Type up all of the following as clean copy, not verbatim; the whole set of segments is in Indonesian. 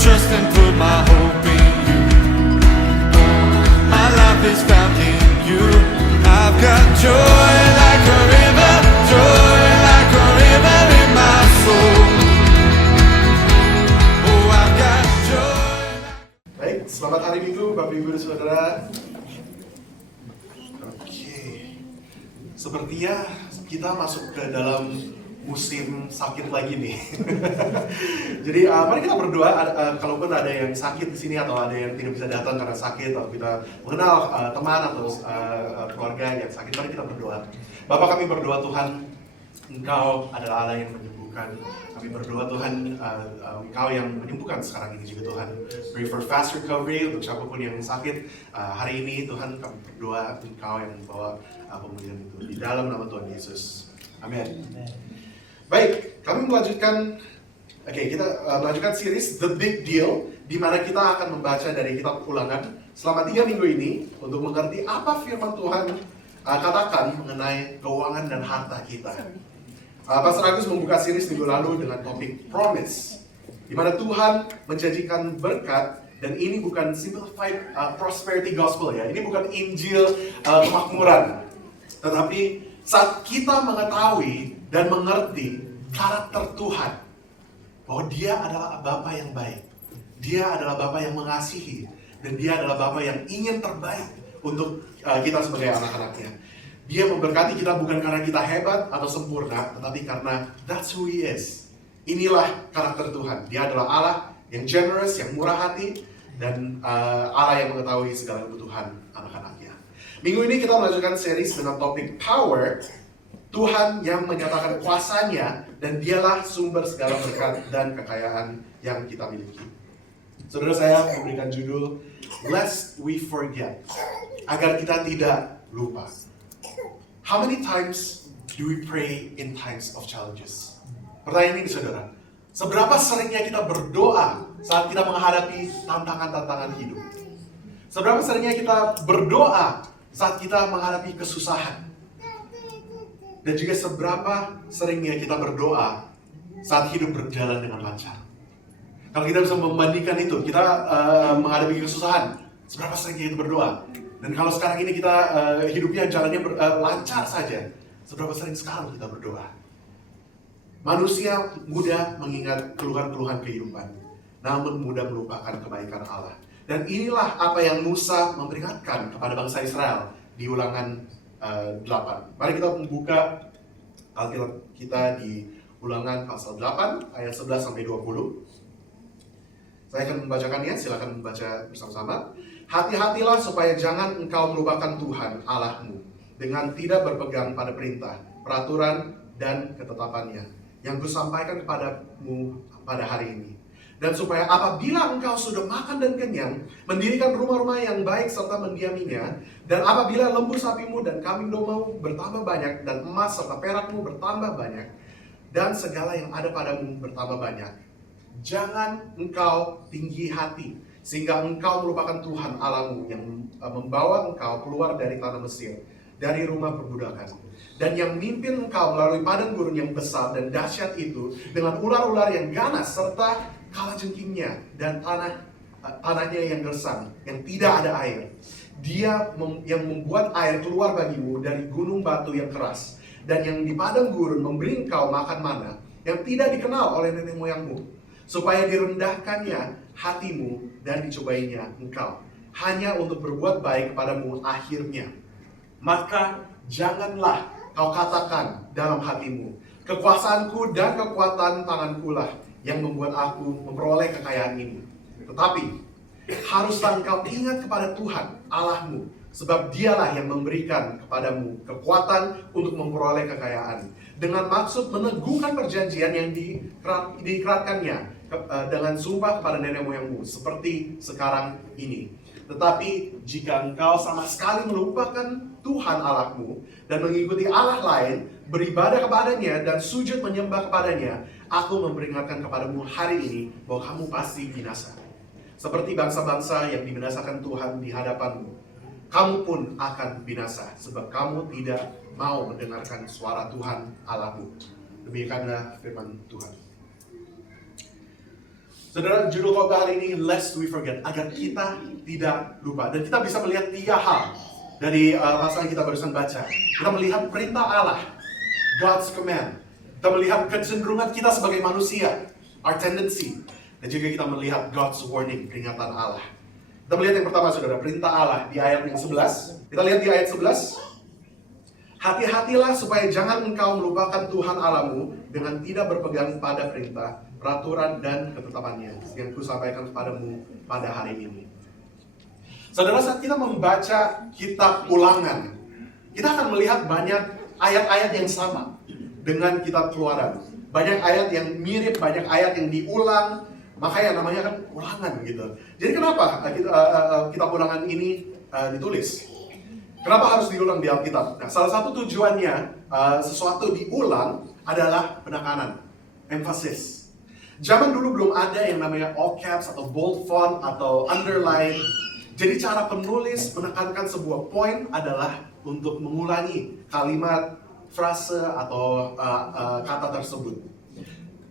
Trust and put my hope in you. My life is found in you. I've got joy like a river, joy like a river in my soul. Oh, I've got joy. Baik, selamat hari Minggu Bapak Ibu dan Saudara. Oke. Sepertinya kita masuk ke dalam musim sakit lagi nih. Jadi mari kita berdoa. Kalaupun ada yang sakit di sini atau ada yang tidak bisa datang karena sakit, atau kita mengenal teman atau keluarga yang sakit, mari kita berdoa. Bapak, kami berdoa Tuhan, Engkau adalah Allah yang menyembuhkan. Kami berdoa Tuhan, Engkau yang menyembuhkan sekarang ini juga Tuhan. Pray for fast recovery untuk siapapun yang sakit hari ini Tuhan. Kami berdoa Engkau yang membawa pemulihan itu di dalam nama Tuhan Yesus. Amin. Baik, kami melanjutkan. Kita melanjutkan series The Big Deal, di mana kita akan membaca dari kitab Ulangan selama 3 minggu ini untuk mengerti apa firman Tuhan katakan mengenai keuangan dan harta kita. Pastor Agus membuka series minggu lalu dengan topik Promise, di mana Tuhan menjanjikan berkat, dan ini bukan simplified prosperity gospel ya, ini bukan Injil kemakmuran, tetapi saat kita mengetahui dan mengerti karakter Tuhan, bahwa Dia adalah Bapa yang baik, Dia adalah Bapa yang mengasihi, dan Dia adalah Bapa yang ingin terbaik untuk kita sebagai anak-anaknya. Dia memberkati kita bukan karena kita hebat atau sempurna, tetapi karena that's who He is. Inilah karakter Tuhan. Dia adalah Allah yang generous, yang murah hati, dan Allah yang mengetahui segala kebutuhan anak-anaknya. Minggu ini kita melanjutkan series dengan topik Power, Tuhan yang menyatakan kuasanya, dan Dialah sumber segala berkat dan kekayaan yang kita miliki. Saudara, saya memberikan judul Lest We Forget, agar kita tidak lupa. How many times do we pray in times of challenges? Pertanyaan ini saudara, seberapa seringnya kita berdoa saat kita menghadapi tantangan-tantangan hidup? Seberapa seringnya kita berdoa saat kita menghadapi kesusahan? Dan juga seberapa seringnya kita berdoa saat hidup berjalan dengan lancar? Kalau kita bisa membandingkan itu, kita menghadapi kesusahan, seberapa seringnya kita berdoa? Dan kalau sekarang ini kita hidupnya jalannya lancar saja, seberapa sering sekarang kita berdoa? Manusia mudah mengingat keluhan-keluhan kehidupan, namun mudah melupakan kebaikan Allah. Dan inilah apa yang Musa memperingatkan kepada bangsa Israel di Ulangan 8. Mari kita membuka Alkitab kita di Ulangan pasal 8 ayat 11 sampai 20. Saya akan membacakannya, silakan membaca bersama-sama. Hati-hatilah supaya jangan engkau melupakan Tuhan Allahmu dengan tidak berpegang pada perintah, peraturan, dan ketetapannya yang kusampaikan kepadamu pada hari ini. Dan supaya apabila engkau sudah makan dan kenyang, mendirikan rumah-rumah yang baik serta mendiaminya, dan apabila lembu sapimu dan kambing dombamu bertambah banyak, dan emas serta perakmu bertambah banyak, dan segala yang ada padamu bertambah banyak, jangan engkau tinggi hati, sehingga engkau melupakan Tuhan Allahmu yang membawa engkau keluar dari tanah Mesir, dari rumah perbudakan, dan yang memimpin engkau melalui padang gurun yang besar dan dahsyat itu, dengan ular-ular yang ganas serta kalajengkingnya, dan tanahnya yang gersang, yang tidak ada air. Dia yang membuat air keluar bagimu dari gunung batu yang keras, dan yang di padang gurun memberi engkau makan mana yang tidak dikenal oleh nenek moyangmu, supaya direndahkannya hatimu dan dicobainya engkau, hanya untuk berbuat baik kepadamu akhirnya. Maka janganlah kau katakan dalam hatimu, kekuasaanku dan kekuatan tanganku lah yang membuat aku memperoleh kekayaan ini. Tetapi haruslah engkau ingat kepada Tuhan Allahmu, sebab Dialah yang memberikan kepadamu kekuatan untuk memperoleh kekayaan, dengan maksud meneguhkan perjanjian yang diikrarkannya dengan sumpah kepada nenek moyangmu seperti sekarang ini. Tetapi jika engkau sama sekali melupakan Tuhan Allahmu dan mengikuti Allah lain, beribadah kepadanya dan sujud menyembah kepadanya, aku memperingatkan kepadamu hari ini bahwa kamu pasti binasa. Seperti bangsa-bangsa yang dibinasakan Tuhan di hadapanmu, kamu pun akan binasa, sebab kamu tidak mau mendengarkan suara Tuhan Allahmu. Demikianlah firman Tuhan. Saudara, judul khotbah hari ini, Lest We Forget, agar kita tidak lupa. Dan kita bisa melihat 3 hal dari pasal yang kita barusan baca. Kita melihat perintah Allah, God's command. Kita melihat kecenderungan kita sebagai manusia, our tendency. Dan juga kita melihat God's warning, peringatan Allah. Kita melihat yang pertama, saudara, perintah Allah di ayat yang 11. Kita lihat di ayat 11. Hati-hatilah supaya jangan engkau melupakan Tuhan Allahmu dengan tidak berpegang pada perintah, peraturan, dan ketetapannya yang kusampaikan kepadamu pada hari ini. Saudara, saat kita membaca kitab Ulangan, kita akan melihat banyak ayat-ayat yang sama dengan kitab Keluaran. Banyak ayat yang mirip, banyak ayat yang diulang, makanya namanya kan Ulangan gitu. Jadi kenapa kitab Ulangan ini ditulis? Kenapa harus diulang di Alkitab? Nah, salah satu tujuannya sesuatu diulang adalah penekanan, emphasis. Zaman dulu belum ada yang namanya all caps atau bold font atau underline. Jadi cara penulis menekankan sebuah poin adalah untuk mengulangi kalimat, frase atau kata tersebut.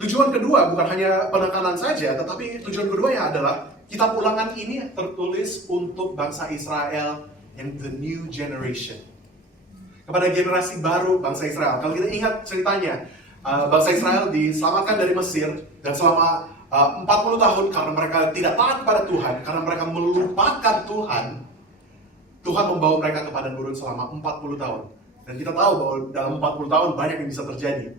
Tujuan kedua bukan hanya penekanan saja, tetapi tujuan keduanya adalah kitab Ulangan ini tertulis untuk bangsa Israel and the new generation. Kepada generasi baru bangsa Israel. Kalau kita ingat ceritanya, bangsa Israel diselamatkan dari Mesir dan selama 40 tahun karena mereka tidak taat kepada Tuhan, karena mereka melupakan Tuhan, Tuhan membawa mereka ke padang gurun selama 40 tahun. Dan kita tahu bahwa dalam 40 tahun banyak yang bisa terjadi.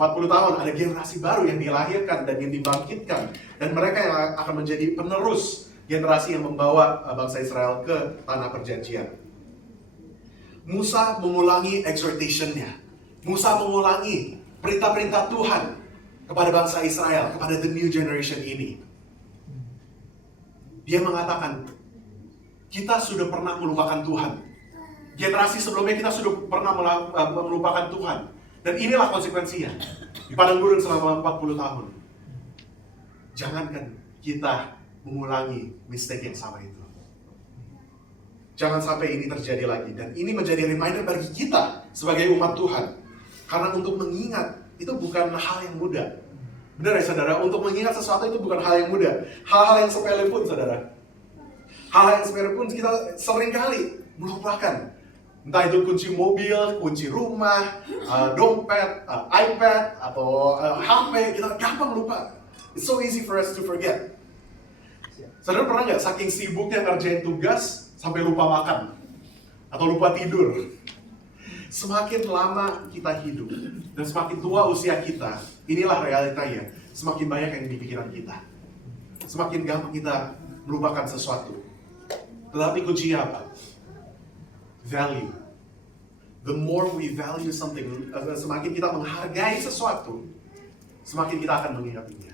40 tahun ada generasi baru yang dilahirkan dan yang dibangkitkan, dan mereka yang akan menjadi penerus generasi yang membawa bangsa Israel ke tanah perjanjian. Musa mengulangi exhortation-nya. Musa mengulangi perintah-perintah Tuhan kepada bangsa Israel, kepada the new generation ini. Dia mengatakan, kita sudah pernah melupakan Tuhan. Generasi sebelumnya kita sudah pernah melupakan Tuhan. Dan inilah konsekuensinya. Di padang gurun selama 40 tahun. Jangankan kita mengulangi mistake yang sama itu. Jangan sampai ini terjadi lagi. Dan ini menjadi reminder bagi kita sebagai umat Tuhan. Karena untuk mengingat itu bukan hal yang mudah. Benar ya saudara? Untuk mengingat sesuatu itu bukan hal yang mudah. Hal-hal yang sepele pun saudara. Hal-hal yang sepele pun kita sering kali melupakan. Entah itu kunci mobil, kunci rumah, dompet, iPad, atau HP, kita gampang lupa. It's so easy for us to forget. Saudara pernah nggak saking sibuknya ngerjain tugas sampai lupa makan? Atau lupa tidur? Semakin lama kita hidup, dan semakin tua usia kita, inilah realitanya. Semakin banyak yang di pikiran kita. Semakin gampang kita melupakan sesuatu. Tetapi kuncinya apa? Value. The more we value something, semakin kita menghargai sesuatu, semakin kita akan mengingatinya.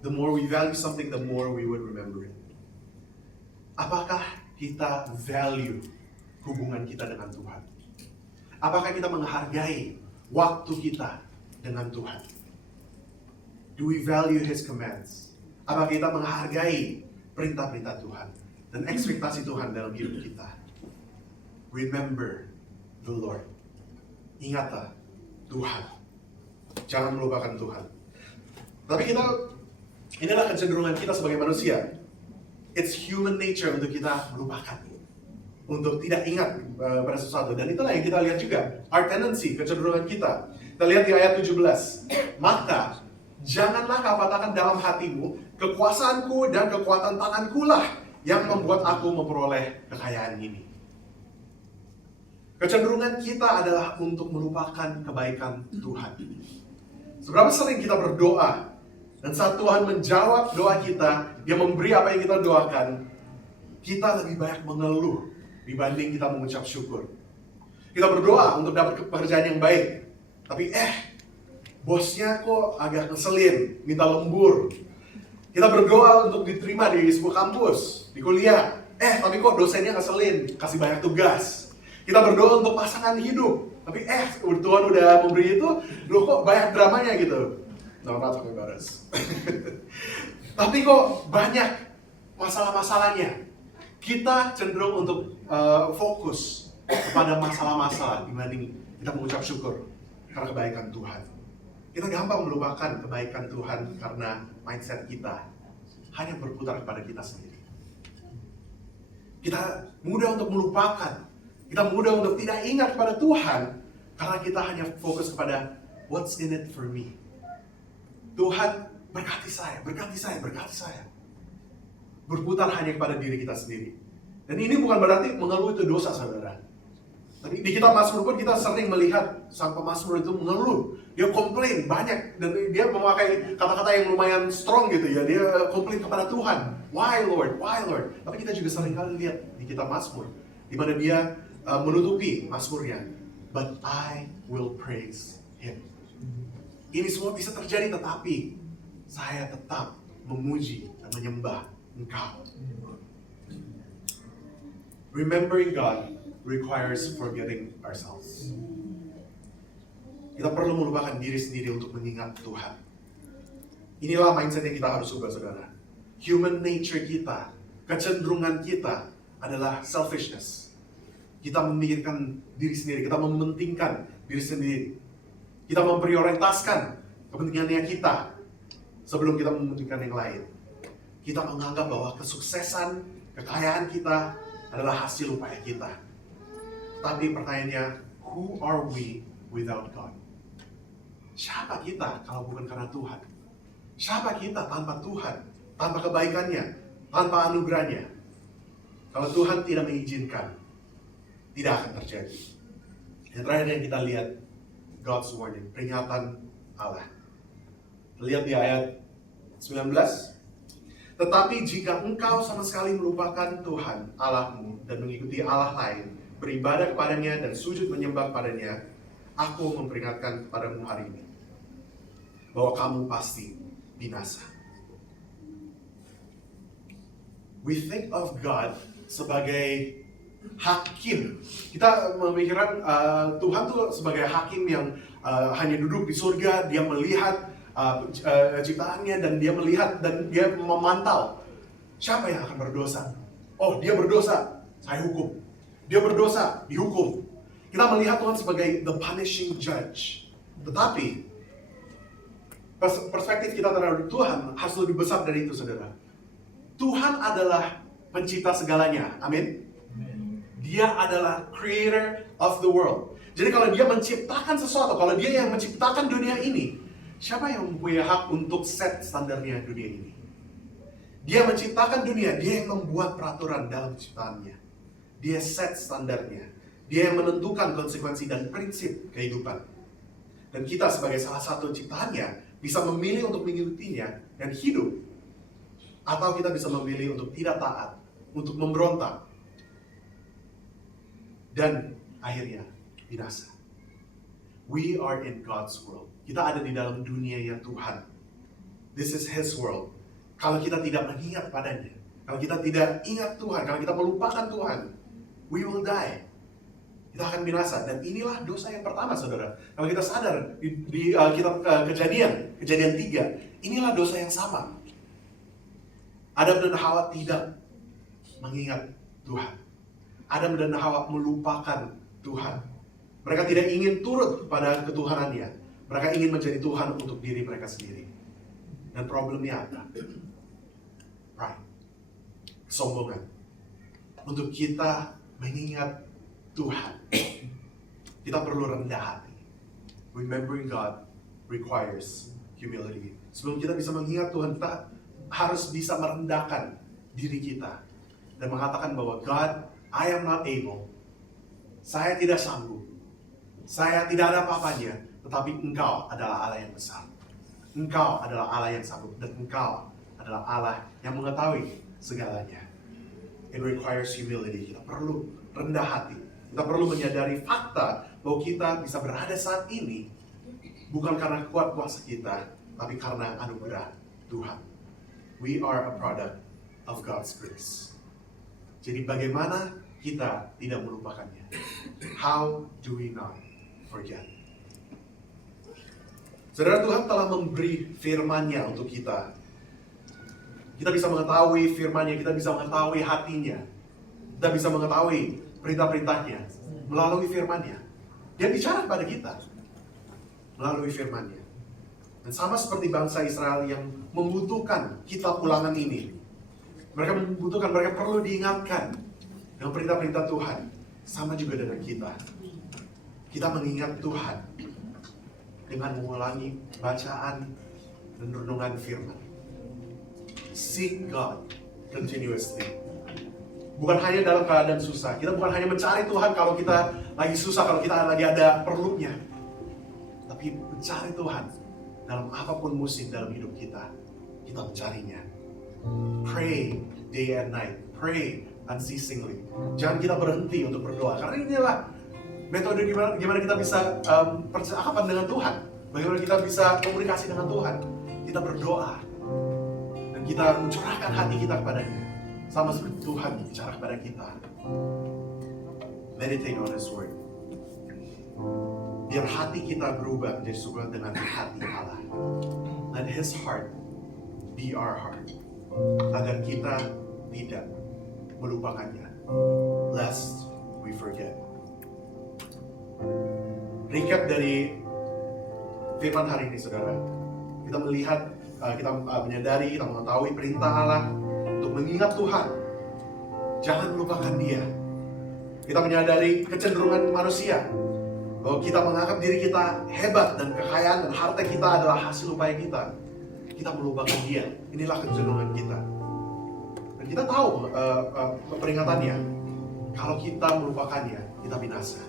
The more we value something, the more we would remember it. Apakah kita value hubungan kita dengan Tuhan? Apakah kita menghargai waktu kita dengan Tuhan? Do we value His commands? Apakah kita menghargai perintah-perintah Tuhan dan ekspektasi Tuhan dalam hidup kita? Remember the Lord. Ingatlah Tuhan. Jangan melupakan Tuhan. Tapi inilah kecenderungan kita sebagai manusia. It's human nature untuk kita melupakan, untuk tidak ingat pada sesuatu. Dan itulah yang kita lihat juga, our tendency, kecenderungan kita. Kita lihat di ayat 17. Maka janganlah kau katakan dalam hatimu, kekuasaanku dan kekuatan tanganku lah yang membuat aku memperoleh kekayaan ini. Kecenderungan kita adalah untuk melupakan kebaikan Tuhan. Seberapa sering kita berdoa, dan saat Tuhan menjawab doa kita, Dia memberi apa yang kita doakan, kita lebih banyak mengeluh dibanding kita mengucap syukur. Kita berdoa untuk dapat pekerjaan yang baik, tapi bosnya kok agak ngeselin, minta lembur. Kita berdoa untuk diterima di sebuah kampus, di kuliah. Tapi kok dosennya ngeselin, kasih banyak tugas. Kita berdoa untuk pasangan hidup. Tapi Tuhan udah memberi itu, loh kok banyak dramanya gitu. No, not talking about us. Tapi kok banyak masalah-masalahnya. Kita cenderung untuk fokus kepada masalah-masalah dibanding kita mengucap syukur karena kebaikan Tuhan. Kita gampang melupakan kebaikan Tuhan karena mindset kita hanya berputar kepada kita sendiri. Kita mudah untuk melupakan. Kita mudah untuk tidak ingat kepada Tuhan karena kita hanya fokus kepada what's in it for me. Tuhan berkati saya, berkati saya, berkati saya. Berputar hanya kepada diri kita sendiri. Dan ini bukan berarti mengeluh itu dosa, saudara. Tapi di kitab Mazmur pun kita sering melihat sang pemazmur itu mengeluh. Dia komplain banyak dan dia memakai kata-kata yang lumayan strong gitu ya. Dia komplain kepada Tuhan. Why Lord? Why Lord? Tapi kita juga sering kali lihat di kitab Mazmur di mana dia menutupi mazmurnya. But I will praise Him. Ini semua bisa terjadi tetapi saya tetap memuji dan menyembah Engkau. Remembering God requires forgetting ourselves. Kita perlu melupakan diri sendiri untuk mengingat Tuhan. Inilah mindset yang kita harus ubah, saudara. Human nature kita, kecenderungan kita adalah selfishness. Kita memikirkan diri sendiri, kita mementingkan diri sendiri. Kita memprioritaskan kepentingannya kita sebelum kita mementingkan yang lain. Kita menganggap bahwa kesuksesan, kekayaan kita adalah hasil upaya kita. Tapi pertanyaannya, who are we without God? Siapa kita kalau bukan karena Tuhan? Siapa kita tanpa Tuhan? Tanpa kebaikannya? Tanpa anugerahnya? Kalau Tuhan tidak mengizinkan, tidak akan terjadi. Yang terakhir yang kita lihat, God's warning, peringatan Allah. Lihat di ayat 19. Tetapi jika engkau sama sekali melupakan Tuhan Allahmu dan mengikuti Allah lain, beribadah kepadanya dan sujud menyembah kepadanya, aku memperingatkan kepadamu hari ini bahwa kamu pasti binasa. We think of God sebagai hakim. Kita memikirkan Tuhan tuh sebagai hakim yang hanya duduk di surga, dia melihat ciptaannya dan dia melihat dan dia memantau siapa yang akan berdosa. Oh, dia berdosa, saya hukum. Dia berdosa, dihukum. Kita melihat Tuhan sebagai the punishing judge. Tetapi perspektif kita terhadap Tuhan harus lebih besar dari itu, saudara. Tuhan adalah pencipta segalanya. Amin. Dia adalah creator of the world. Jadi kalau dia menciptakan sesuatu, kalau dia yang menciptakan dunia ini, siapa yang mempunyai hak untuk set standarnya dunia ini? Dia menciptakan dunia, dia yang membuat peraturan dalam ciptaannya. Dia set standarnya. Dia yang menentukan konsekuensi dan prinsip kehidupan. Dan kita sebagai salah satu ciptaannya bisa memilih untuk mengikutinya dan hidup. Atau kita bisa memilih untuk tidak taat, untuk memberontak. Dan akhirnya binasa. We are in God's world. Kita ada di dalam dunia yang Tuhan. This is His world. Kalau kita tidak mengingat padanya, kalau kita tidak ingat Tuhan, kalau kita melupakan Tuhan, we will die. Kita akan binasa. Dan inilah dosa yang pertama, saudara. Kalau kita sadar di kitab Kejadian 3, inilah dosa yang sama. Adam dan Hawa tidak mengingat Tuhan. Adam dan Hawa melupakan Tuhan. Mereka tidak ingin turut kepada ketuhanannya. Mereka ingin menjadi Tuhan untuk diri mereka sendiri. Dan problemnya apa? Pride. Kesombongan. Untuk kita mengingat Tuhan, kita perlu rendah hati. Remembering God requires humility. Sebelum kita bisa mengingat Tuhan, kita harus bisa merendahkan diri kita. Dan mengatakan bahwa God, I am not able. Saya tidak sanggup. Saya tidak ada apa-apanya. Tetapi Engkau adalah Allah yang besar. Engkau adalah Allah yang sanggup. Dan Engkau adalah Allah yang mengetahui segalanya. It requires humility. Kita perlu rendah hati. Kita perlu menyadari fakta bahwa kita bisa berada saat ini bukan karena kuat kuasa kita, tapi karena anugerah Tuhan. we are a product of God's grace. Jadi bagaimana kita tidak melupakannya? How do we not forget? Saudara, Tuhan telah memberi firman-Nya untuk kita. Kita bisa mengetahui firman-Nya, kita bisa mengetahui hatinya. Kita bisa mengetahui perintah-perintahnya melalui firman-Nya. Dia bicara kepada kita melalui firman-Nya. Dan sama seperti bangsa Israel yang membutuhkan kitab ulangan ini. Mereka membutuhkan, mereka perlu diingatkan dengan perintah-perintah Tuhan. Sama juga dengan kita. Kita mengingat Tuhan dengan mengulangi bacaan dan renungan firman. Seek God continuously. Bukan hanya dalam keadaan susah. Kita bukan hanya mencari Tuhan kalau kita lagi susah, kalau kita lagi ada perlunya. Tapi mencari Tuhan dalam apapun musim dalam hidup kita. Kita mencarinya. Pray day and night. Pray unceasingly. Jangan kita berhenti untuk berdoa. Karena inilah metode gimana kita bisa percakapan dengan Tuhan. Bagaimana kita bisa komunikasi dengan Tuhan. Kita berdoa. Dan kita mencurahkan hati kita kepadanya. Sama seperti Tuhan bicara kepada kita. Meditate on His Word. Biar hati kita berubah menjadi sesuai dengan hati Allah. Let His heart be our heart. Agar kita tidak melupakannya. Lest we forget. Recap dari firman hari ini, saudara. Kita melihat, kita menyadari, kita mengetahui perintah Allah untuk mengingat Tuhan. Jangan melupakan Dia. Kita menyadari kecenderungan manusia bahwa kita menganggap diri kita hebat dan kekayaan dan harta kita adalah hasil upaya kita. Kita melupakan Dia. Inilah kecenderungan kita. Dan kita tahu peringatannya. Kalau kita melupakannya, kita binasa.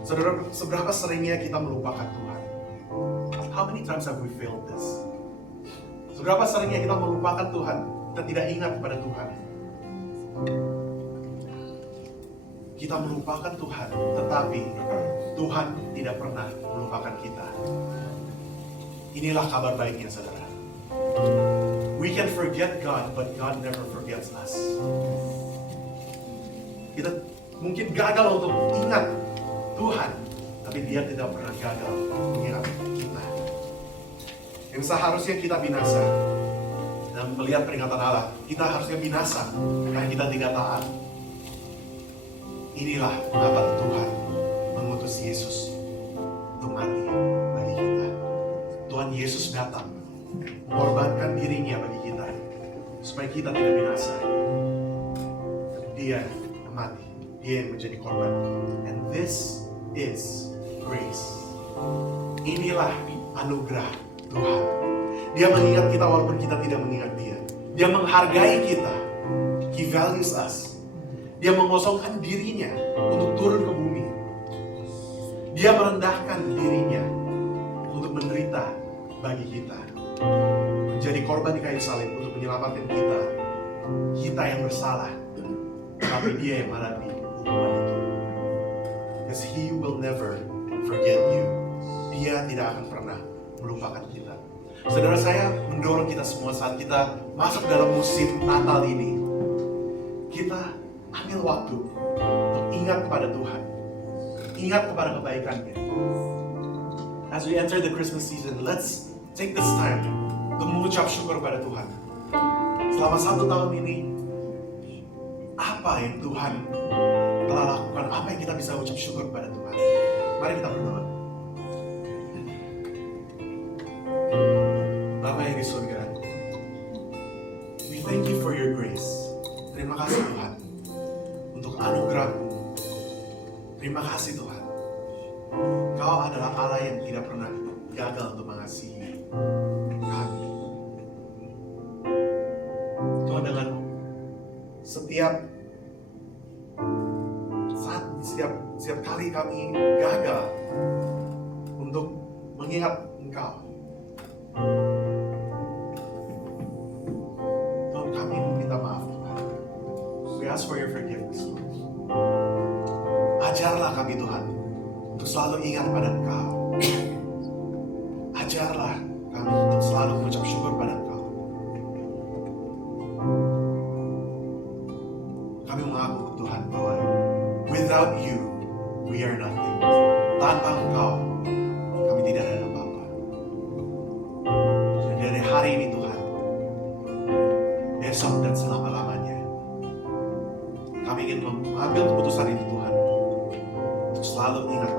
Saudara, seberapa seringnya kita melupakan Tuhan? How many times have we failed this? Seberapa seringnya kita melupakan Tuhan dan tidak ingat kepada Tuhan? Kita melupakan Tuhan, tetapi Tuhan tidak pernah melupakan kita. Inilah kabar baiknya, saudara. We can forget God, but God never forgets us. Kita mungkin gagal untuk ingat Tuhan, tapi Dia tidak pernah gagal mengingat kita. Yang seharusnya kita binasa dan melihat peringatan Allah, kita harusnya binasa karena kita tidak taat. Inilah kenapa Tuhan mengutus Yesus untuk mati bagi kita. Tuhan Yesus datang mengorbankan dirinya bagi kita supaya kita tidak binasa. Dia yang mati, Dia yang menjadi korban. And this is grace. Inilah anugerah Tuhan. Dia mengingat kita walaupun kita tidak mengingat Dia. Dia menghargai kita. He values us. Dia mengosongkan dirinya untuk turun ke bumi. Dia merendahkan dirinya untuk menderita bagi kita. Menjadi korban di kayu salib untuk menyelamatkan kita. Kita yang bersalah. Tapi Dia yang menghadapi hukuman itu. Because He will never forget you. Dia tidak akan pernah melupakan kita. Saudara, saya mendorong kita semua saat kita masuk dalam musim Natal ini. Kita ambil waktu untuk ingat kepada Tuhan. Ingat kepada kebaikan-Nya. As we enter the Christmas season, let's take this time untuk mengucap syukur kepada Tuhan. Selama 1 tahun ini, apa yang Tuhan telah lakukan, apa yang kita bisa ucap syukur kepada Tuhan. Mari kita berdoa. Bapa yang di surga, we thank you for your grace. Terima kasih Tuhan untuk anugerah-Mu. Terima kasih Tuhan. Kau adalah Allah yang tidak pernah gagal untuk mengasihi kami. Tuhan, dengan setiap kali kami gagal untuk mengingat Engkau, Tuhan, kami meminta maaf Tuhan. We ask for your forgiveness, Lord. Ajarlah kami Tuhan untuk selalu ingat pada Engkau. Ajarlah kami untuk selalu mengucap syukur pada Engkau. kami mengaku Tuhan bahwa without you, we are nothing. Tanpa Engkau, kami tidak ada apa-apa. Dan dari hari ini Tuhan, besok dan selama-lamanya, kami ingin mengambil keputusan ini Tuhan, untuk selalu ingat